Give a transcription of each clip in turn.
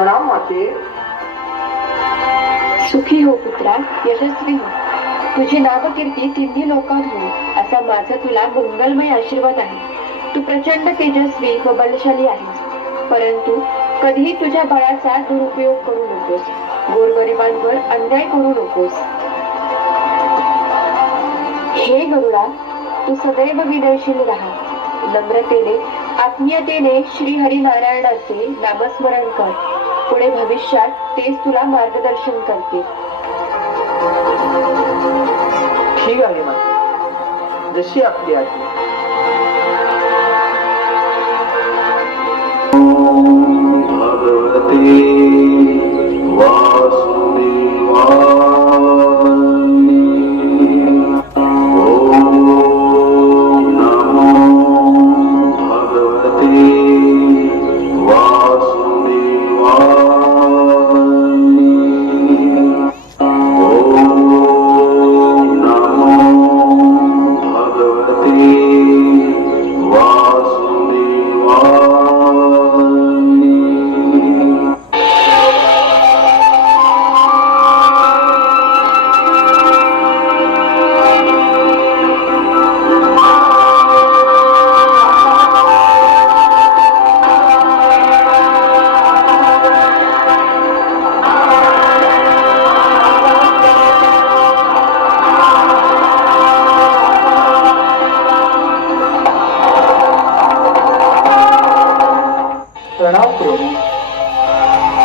प्रणाम माते. सुखी हो पुत्रा, यशस्वी हो. तुझी नावकीर्ती तिन्ही लोकात हो असा माझा तुला मंगलमय आशीर्वाद आहे. तू प्रचंड तेजस्वी व बलशाली आहेस, परंतु कधीही तुझ्या बळाचा दुरुपयोग करू नकोस. गोरगरिबांवर अन्याय करू नकोस. हे गरुडा, तू सदैव विनयशील राहा. नम्रतेने, आत्मीयतेने श्री हरिनारायणाचे नामस्मरण कर. पुढे भविष्यात तेच तुला मार्गदर्शन करते. ठीक आहे माते, जशी आपली आज्ञा.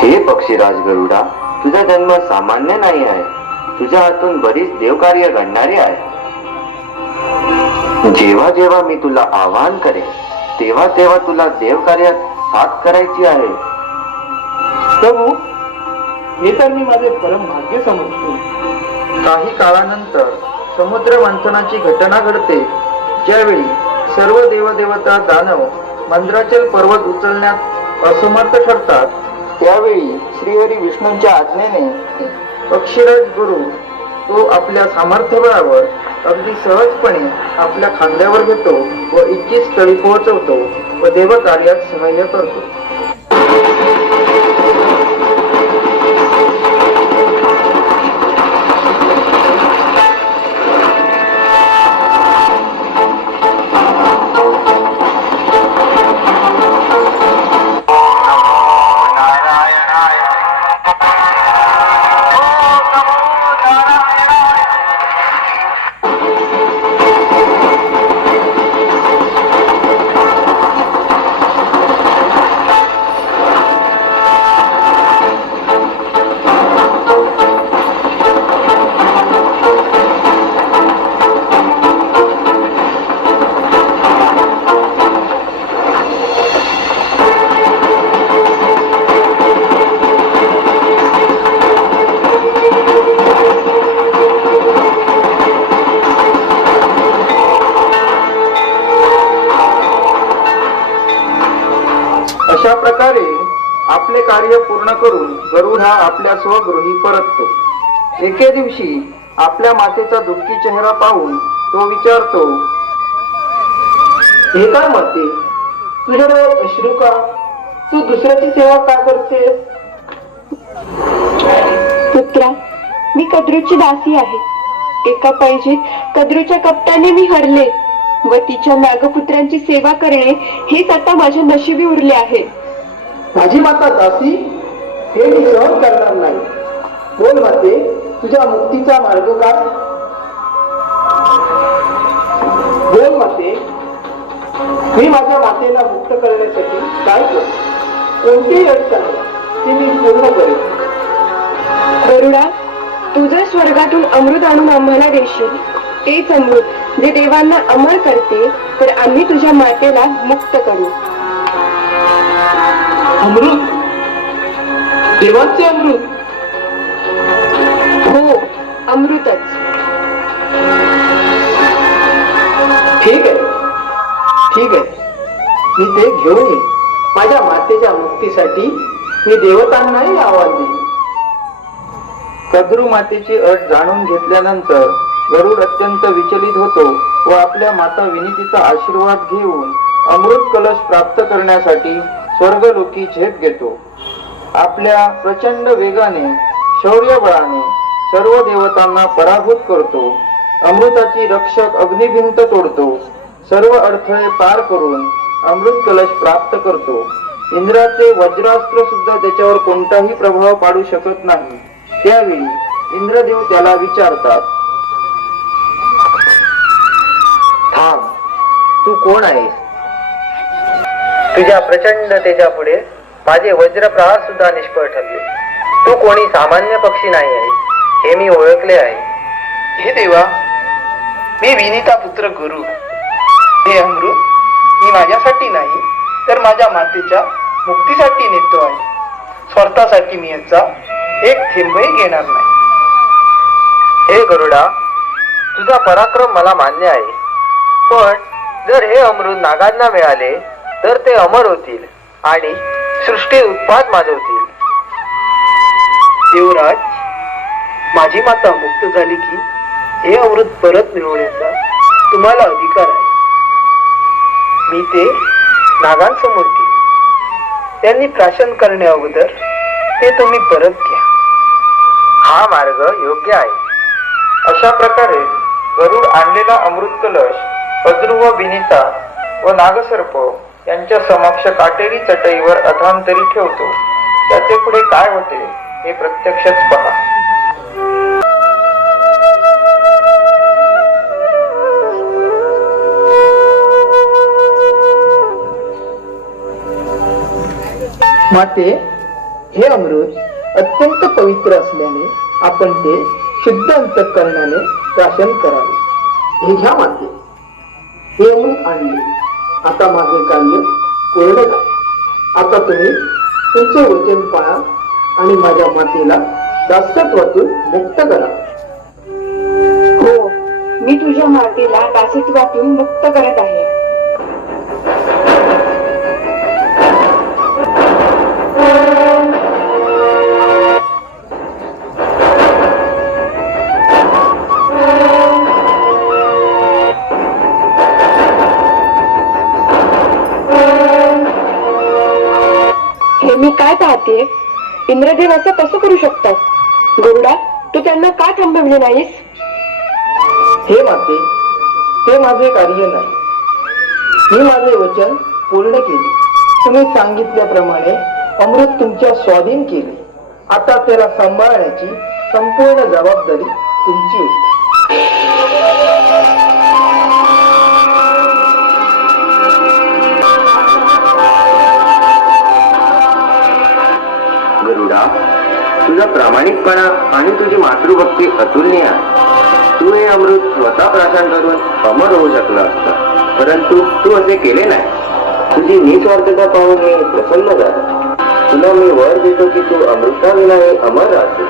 हे पक्षीराज गरुडा, तुझा जन्म सामान्य नाही आहे. तुझ्या हातून बरीच देवकार्य घडणारे आहे. जेव्हा जेव्हा मी तुला आवाहन करेन तेव्हा तेव्हा तुला देवकार्यात साथ करायची आहे. प्रभू, हे तर मी माझे परम भाग्य समजतो. काही काळानंतर समुद्र मंथनाची घटना घडते, ज्यावेळी सर्व देवदेवता दानव मंद्राचल पर्वत उचलण्यात असमर्थ ठरतात. त्यावेळी श्रीहरी विष्णूंच्या आज्ञेने पक्षीराज गुरु तो आपल्या सामर्थ्यबळावर अगदी सहजपणे आपल्या खांद्यावर घेतो व इच्छित स्थळी पोहोचवतो व देवकार्यात सहाय्य करतो. अशा प्रकारे आपले कार्य पूर्ण करून गरुड हा आपल्या स्वगृही परततो. एके दिवशी आपल्या मातेचा दुःखी चेहरा पाहून तो विचारतो, हे काय माते, तुझ्या डोळ्यात अश्रू का? तू दुसऱ्याची सेवा का करतेस? पुत्रा, मी कद्रूची दासी आहे. एका पैजेत कद्रूच्या कप्ताने मी हरले व तिच्या नागपुत्रांची सेवा करणे हेच आता माझ्या नशिबी उरले आहे. माझी माता दासी, हे मी सहन करणार नाही. बोल माते, तुझ्या मुक्तीचा मार्ग काय? बोल माते, मी माझ्या मातेला मुक्त करण्यासाठी काय करू? कोणतीही अडचण ती मी पूर्ण करेन. गरुडा, तू जर स्वर्गातून अमृत आणून आम्हाला देशील, तेच अमृत जे देवांना अमर करते, तर आम्ही तुझ्या मातेला मुक्त करू. अमृत? देवाचे अमृत? हो, अमृतच. ठीक आहे, ठीक आहे, मी ते घेऊन येईन. माझ्या मातेच्या मुक्तीसाठी मी देवतांनाही आवाज देईन. कद्रू मातेची अट जाणून घेतल्यानंतर गरुड अत्यंत विचलित होतो व आपल्या माता विनीतीचा आशीर्वाद घेऊन अमृत कलश प्राप्त करण्यासाठी स्वर्गलोकी झेप घेतो. आपल्या प्रचंड वेगाने शौर्यबळाने सर्व देवतांना पराभूत करतो. अमृताची रक्षक अग्निभिंत तोडतो. सर्व अडथळे पार करून अमृत कलश प्राप्त करतो. इंद्राचे वज्रास्त्र सुद्धा त्याच्यावर कोणताही प्रभाव पाडू शकत नाही. त्यावेळी इंद्रदेव त्याला विचारतात, थांब, तू कोण आहेस? तुझ्या प्रचंड तेजापुढे माझे वज्रप्रहार सुद्धा निष्फळ ठरले. तू कोणी सामान्य पक्षी नाही आहे हे मी ओळखले आहे. हे देवा, मी विनीता पुत्र गुरु. हे अमृत मी माझ्यासाठी नाही तर माझ्या मातेच्या मुक्तीसाठी नेतो आहे. स्वार्थासाठी मी याचा एक थेंबही घेणार नाही. हे गरुडा, तुझा पराक्रम मला मान्य आहे, पण जर हे अमृत नागांना मिळाले तर ते अमर होतील आणि सृष्टी उत्पाद माजवतील. देवराज, माझी माता मुक्त झाली की हे अमृत परत मिळवण्याचा तुम्हाला अधिकार आहे. मी ते नागांसमोर दिले. त्यांनी प्राशन करण्या अगोदर ते तुम्ही परत घ्या. हा मार्ग योग्य आहे. अशा प्रकारे गरुड आणलेला अमृत कलश अध्रुव, विनिता व नागसर्प यांच्या समक्ष काटेरी चटईवर अधांतरी ठेवतो. त्याचे पुढे काय होते हे प्रत्यक्षच पहा. माते, हे अमृत अत्यंत पवित्र असल्याने आपण ते शुद्ध अंतःकरणाने प्राशन करावे. हे घ्या माते, हे अमृत आणले. आता माझे कार्य पूर्ण झाले. आता तुम्ही तुमचे वचन पाळा आणि माझ्या मातेला दास्यत्वातून मुक्त करा. हो, मी तुझ्या मातेला दासत्वातून मुक्त करत आहे. हे मी काय पाहते, इंद्रदेव असं कसं करू शकतात? गरुडा, तू त्यांना का थांबवले नाहीस? हे माते, ते माझे कार्य नाही. मी माझे वचन पूर्ण केले. तुम्ही सांगितल्याप्रमाणे अमृत तुमच्या स्वाधीन केले. आता त्याला सांभाळण्याची संपूर्ण जबाबदारी तुमची होती. गरुडा, तुझा प्रामाणिकपणा आणि तुझी मातृभक्ती अतुलनीय आहे. तू हे अमृत स्वतः प्राशन करून अमर होऊ शकला असता, परंतु तू असे केले नाही. तुझी निस्वार्थता पाहून मी प्रसन्न झालो. तुला मी वर देतो की तू अमृताविनाही अमर राहतो.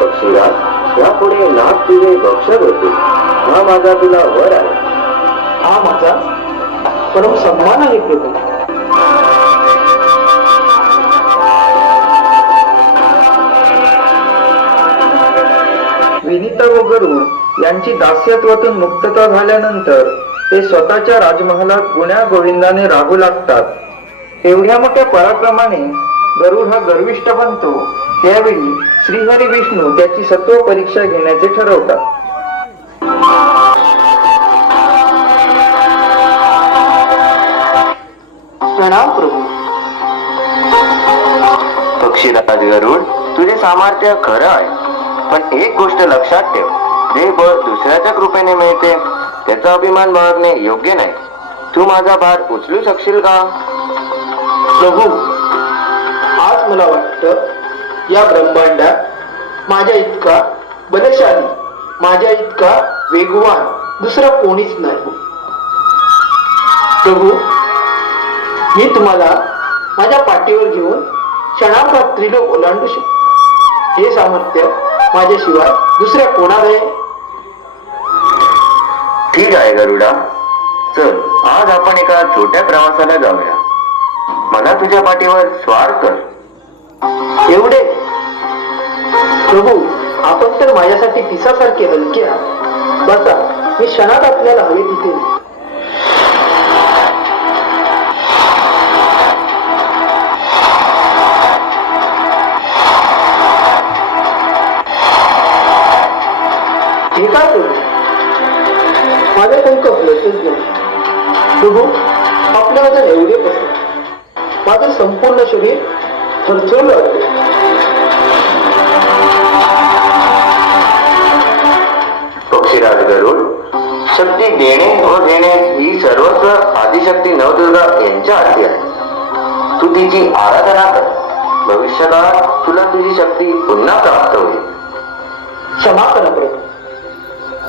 पक्षीराज, यापुढे नाग तुझे भक्षक होते. हा माझा तुला वर आहे. हा माझा परम सन्मान आहे प्रभू. विनिता व गरुड यांची दास्यत्वातून मुक्तता झाल्यानंतर ते स्वतःच्या राजमहालात गुण्या गोविंदाने राहू लागतात. एवढ्या मोठ्या पराक्रमाने गरुड हा गर्विष्ठ बनतो. त्यावेळी श्रीहरी विष्णू त्याची सत्व परीक्षा घेण्याचे ठरवतात. प्रणाम प्रभू. पक्षीराज गरुड, तुझे सामर्थ्य खरं आहे, पण एक गोष्ट लक्षात ठेव. जे बळ दुसऱ्याच्या कृपेने मिळते त्याचा अभिमान बाळगणे योग्य नाही. तू माझा भार उचलू शकशील का? प्रभू, आज मला वाटतं या ब्रह्मांडात माझ्या इतका बलशाली, माझ्या इतका वेगवान दुसरा कोणीच नाही. प्रभू, मी तुम्हाला माझ्या पाठीवर घेऊन क्षणार्धात त्रिलोक ओलांडू शकतो. हे सामर्थ्य माझ्याशिवाय दुसऱ्या कोणाला आहे? ठीक आहे गरुडा, चल आज आपण एका छोट्या प्रवासाला जाऊया. मला तुझ्या पाठीवर स्वार कर. एवढे? प्रभू, आपण तर माझ्यासाठी पिसासारखे हलके आहात. बसा, मी क्षणात आपल्याला हवे तिथे नेईन. प्रभू, आपल्या वजन एवढे कसं? माझं संपूर्ण शरीर थरथरू लागले. पक्षीराज गरुड, शक्ती देणे व घेणे ही सर्वस्व आदिशक्ती नवदुर्गा यांच्या हाती आहे. तू तिची आराधना कर. भविष्यकाळात तुला तुझी शक्ती पुन्हा प्राप्त होईल. क्षमा करा प्रभू,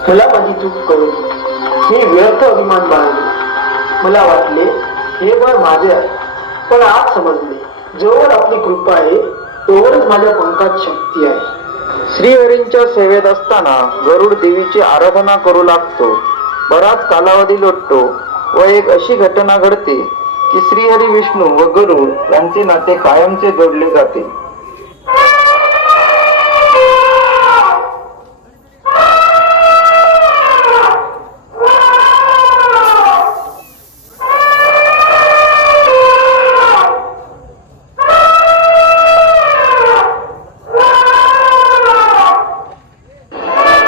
मला माझी चूक कळून मी व्यर्थ अभिमान बाळगले. मला वाटले हे बळ माझे आहे, पण आज समजले जोवर आपली कृपा आहे तोवरच माझ्या पंखात शक्ती आहे. श्रीहरींच्या सेवेत असताना गरुड देवीची आराधना करू लागतो. बराच कालावधी लोटतो व एक अशी घटना घडते की श्रीहरी विष्णू व गरुड यांचे नाते कायमचे जोडले जाते.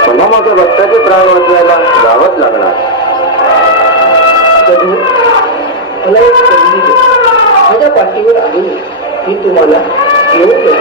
पुन्हा माझ्या भक्ताचे प्राण वाचवायला जावंच लागणार. प्रभू, मला एक संधी दे. माझ्या पाठीवर आहे मी तुम्हाला घेऊन येतो.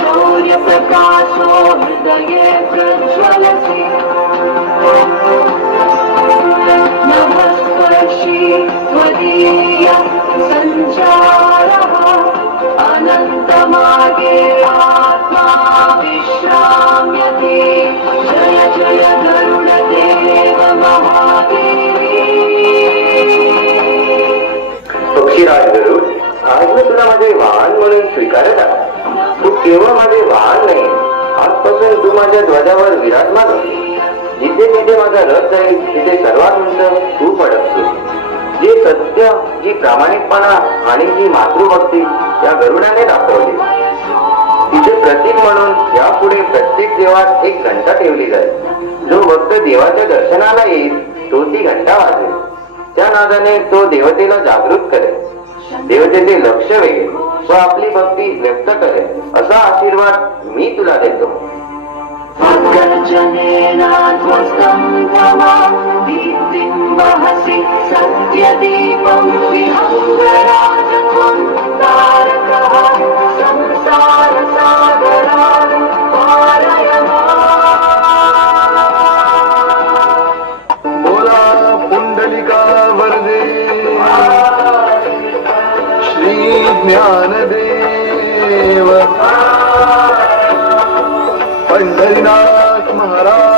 शौर्यप्रकाशो हृदये प्रज्वलसि नभस्पर्शी त्वदीय सञ्चारः अनन्तमार्गे आत्मा विश्राम्यते. जय जय गरुडदेव महादेवी. पक्षीराज गरुड, आज मी तुला माझे वाहन म्हणून स्वीकारत आहे. तू केवळ माझे वाहन नाही, आजपासून तू माझ्या ध्वजावर विराजमान होते. जिथे जिथे माझा रथ जाईल तिथे सर्वात उंच तू पडतो. जे सत्य, जी प्रामाणिकपणा आणि जी मातृभक्ती या गरुडाने दाखवली, तिचे प्रतीक म्हणून यापुढे प्रत्येक देवात एक घंटा ठेवली जाईल. जो भक्त देवाच्या दर्शनाला येईल तो ती घंटा वाजेल. त्या नादाने तो देवतेला जागृत करेल, देवतेचे लक्ष वेधेल व आपली भक्ती व्यक्त करेल. असा आशीर्वाद मी तुला देतो. गर्जनेनाध्वस्तं तव दीप्तिं वहसि सत्यदीपं विहङ्गराजत्वं तारकः संसारसागरान् पारयमान्. बोला पुंडलिका वरदे श्री ज्ञानदेव पंढरीनाथ महाराज